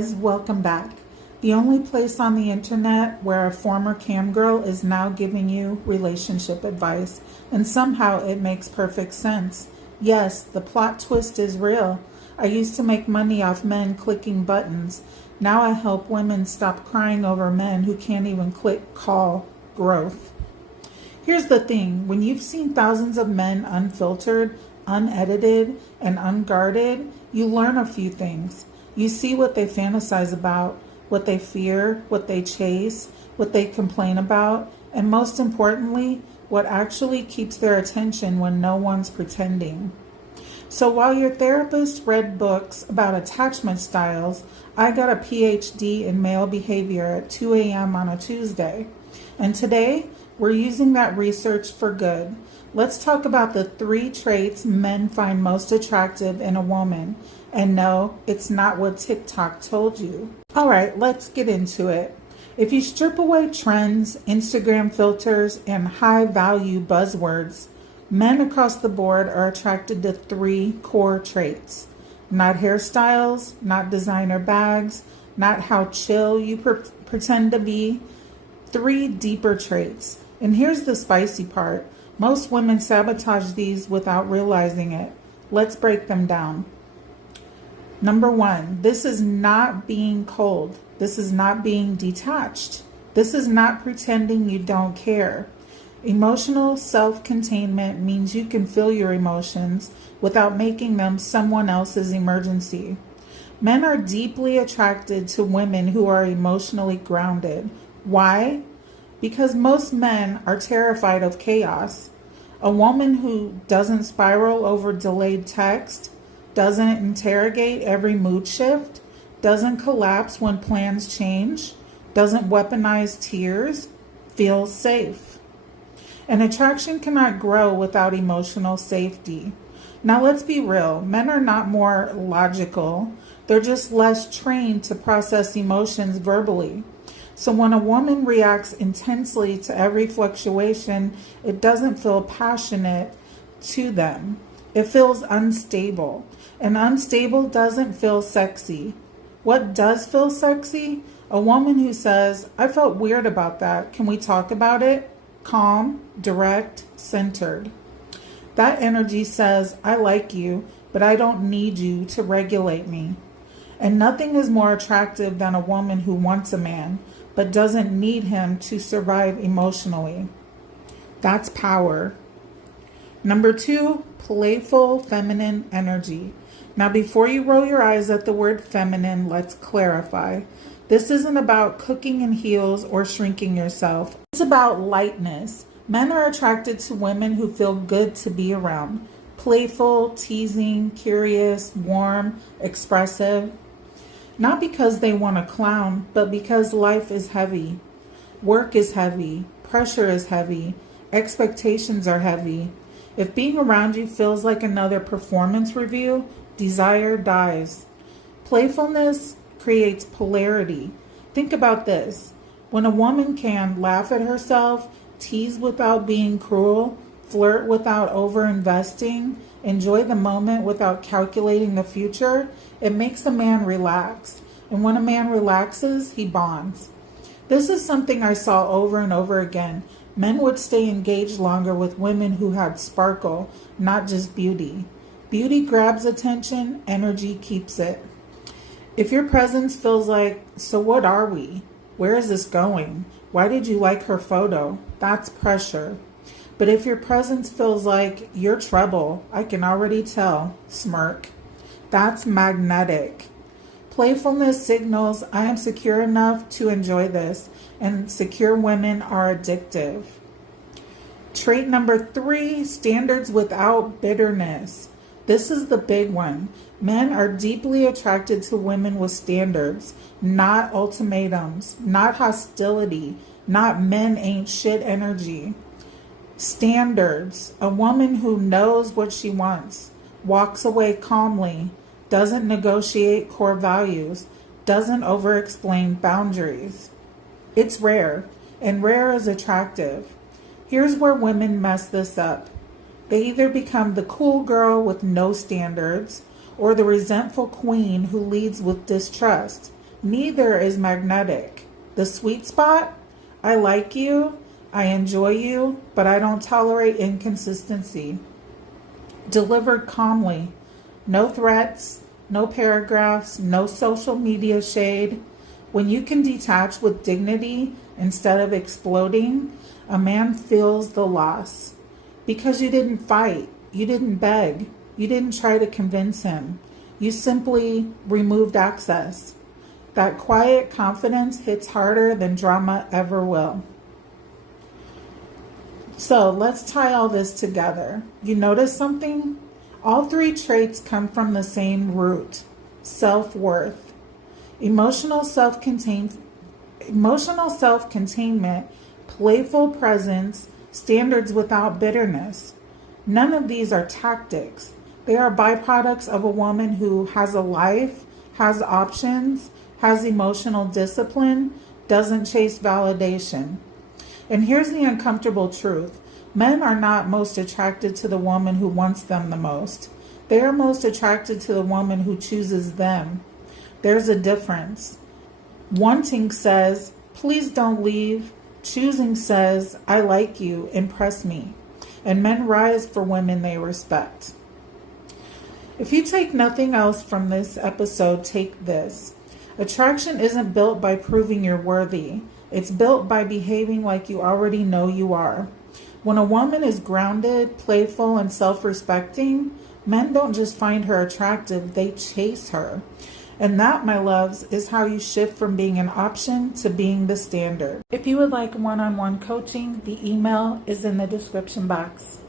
Welcome back. The only place on the internet where a former cam girl is now giving you relationship advice, and somehow it makes perfect sense. Yes, the plot twist is real. I used to make money off men clicking buttons. Now I help women stop crying over men who can't even click call growth. Here's the thing, when you've seen thousands of men unfiltered, unedited, and unguarded, you learn a few things. You see what they fantasize about, what they fear, what they chase, what they complain about, and most importantly, what actually keeps their attention when no one's pretending. So while your therapist read books about attachment styles, I got a PhD in male behavior at 2 a.m. on a Tuesday. And today, we're using that research for good. Let's talk about the 3 traits men find most attractive in a woman. And no, it's not what TikTok told you. All right, let's get into it. If you strip away trends, Instagram filters, and high-value buzzwords, men across the board are attracted to 3 core traits. Not hairstyles, not designer bags, not how chill you pretend to be. 3 deeper traits. And here's the spicy part. Most women sabotage these without realizing it. Let's break them down. Number 1, this is not being cold. This is not being detached. This is not pretending you don't care. Emotional self-containment means you can feel your emotions without making them someone else's emergency. Men are deeply attracted to women who are emotionally grounded. Why? Because most men are terrified of chaos. A woman who doesn't spiral over delayed text, doesn't interrogate every mood shift, doesn't collapse when plans change, doesn't weaponize tears, feels safe. An attraction cannot grow without emotional safety. Now let's be real, men are not more logical, they're just less trained to process emotions verbally. So when a woman reacts intensely to every fluctuation, it doesn't feel passionate to them. It feels unstable. And unstable doesn't feel sexy. What does feel sexy? A woman who says, I felt weird about that. Can we talk about it? Calm, direct, centered. That energy says, I like you, but I don't need you to regulate me. And nothing is more attractive than a woman who wants a man, but doesn't need him to survive emotionally. That's power. Number 2, playful feminine energy. Now, before you roll your eyes at the word feminine, let's clarify. This isn't about cooking in heels or shrinking yourself. It's about lightness. Men are attracted to women who feel good to be around. Playful, teasing, curious, warm, expressive. Not because they want to clown, but because life is heavy. Work is heavy. Pressure is heavy. Expectations are heavy. If being around you feels like another performance review, desire dies. Playfulness creates polarity. Think about this. When a woman can laugh at herself, tease without being cruel, flirt without over-investing, enjoy the moment without calculating the future, it makes a man relax. And when a man relaxes, he bonds. This is something I saw over and over again. Men would stay engaged longer with women who had sparkle, not just beauty. Beauty grabs attention, energy keeps it. If your presence feels like, so what are we? Where is this going? Why did you like her photo? That's pressure. But if your presence feels like, you're trouble, I can already tell, smirk. That's magnetic. Playfulness signals, I am secure enough to enjoy this, and secure women are addictive. Trait number 3, standards without bitterness. This is the big one. Men are deeply attracted to women with standards, not ultimatums, not hostility, not men ain't shit energy. Standards. A woman who knows what she wants, walks away calmly, doesn't negotiate core values, doesn't over-explain boundaries. It's rare, and rare is attractive. Here's where women mess this up. They either become the cool girl with no standards, or the resentful queen who leads with distrust. Neither is magnetic. The sweet spot, I like you, I enjoy you, but I don't tolerate inconsistency. Delivered calmly. No threats, no paragraphs, no social media shade. When you can detach with dignity instead of exploding, a man feels the loss. Because you didn't fight, you didn't beg, you didn't try to convince him. You simply removed access. That quiet confidence hits harder than drama ever will. So let's tie all this together. You notice something? All three traits come from the same root: self-worth. Emotional self-containment, playful presence, standards without bitterness. None of these are tactics. They are byproducts of a woman who has a life, has options, has emotional discipline, doesn't chase validation. And here's the uncomfortable truth. Men are not most attracted to the woman who wants them the most. They are most attracted to the woman who chooses them. There's a difference. Wanting says, please don't leave. Choosing says, I like you, impress me. And men rise for women they respect. If you take nothing else from this episode, take this. Attraction isn't built by proving you're worthy. It's built by behaving like you already know you are. When a woman is grounded, playful, and self-respecting, men don't just find her attractive, they chase her. And that, my loves, is how you shift from being an option to being the standard. If you would like one-on-one coaching, the email is in the description box.